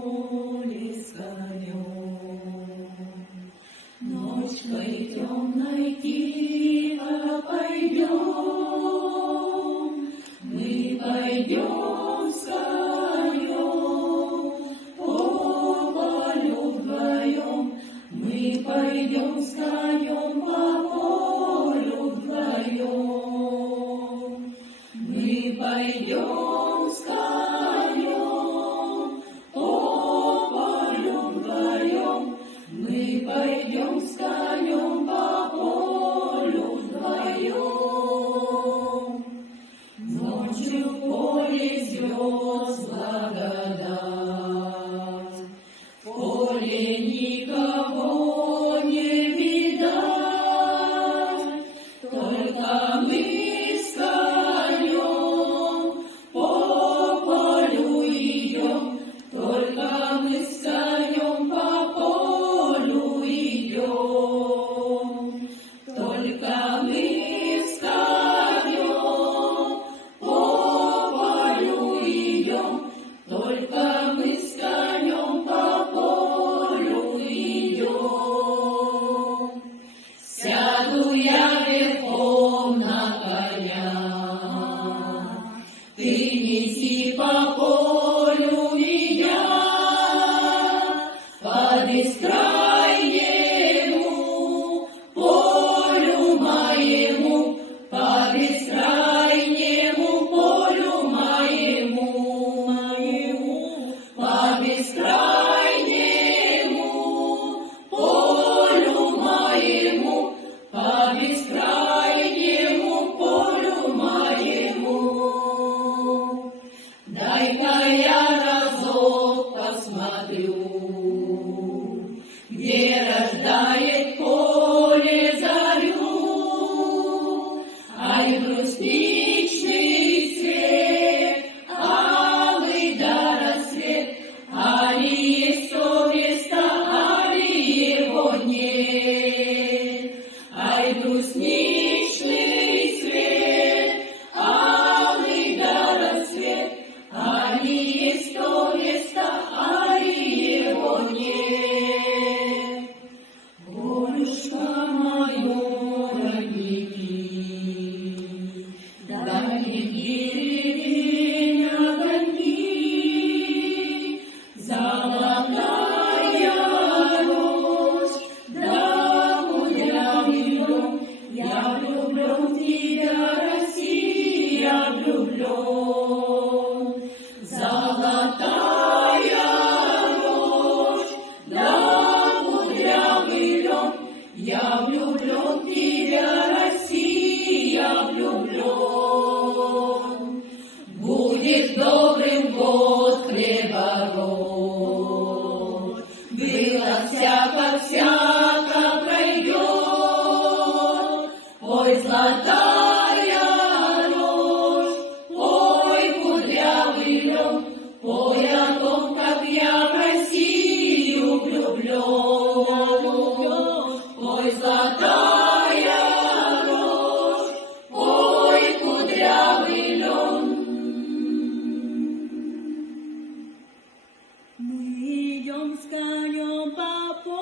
поле с конем. Ночкой темной тихо пойдем, мы пойдем с конем, по полю вдвоем, мы пойдем с конем по полю вдвоем, мы пойдем с конем по полю вдвоем, мы пойдем с конем по полю вдвоем. Ночью в поле звезд благодать, в поле никого не видать, только мы с конем по полю идем, только мы с конем по полю идем, только мы с конем по полю идем, только мы с конем по полю идем. Сяду я верхом на коня, ты неси по полю меня, по бескрайнему полю моему, по бескрайнему полю моему, по бескрайнему полю моему, по бескрайнему полю моему. Дай-ка я разок посмотрю, где рождает поле зарю, ай, брусничный цвет, алый да рассвет, али есть то место, али его нет, ай, брусничный цвет, алый да рассвет, али есть то место, али его нет. Полюшка мое, родники, дальних деревень огоньки, золотая рощь, да кудрявый дом, я влюблен в тебя, Россия, влюблен. Золотая рощь, да кудрявый лен, я влюблен в тебя, Россия, влюблен. Будет добрым год хлебород, было всяко пройдет. Ой, золотая рощь, ой, кудрявый лен, ой, о том, как я в Россию влюблен. Ой, золотая рощь, ой, кудрявый лен. Мы идем с конем по полю.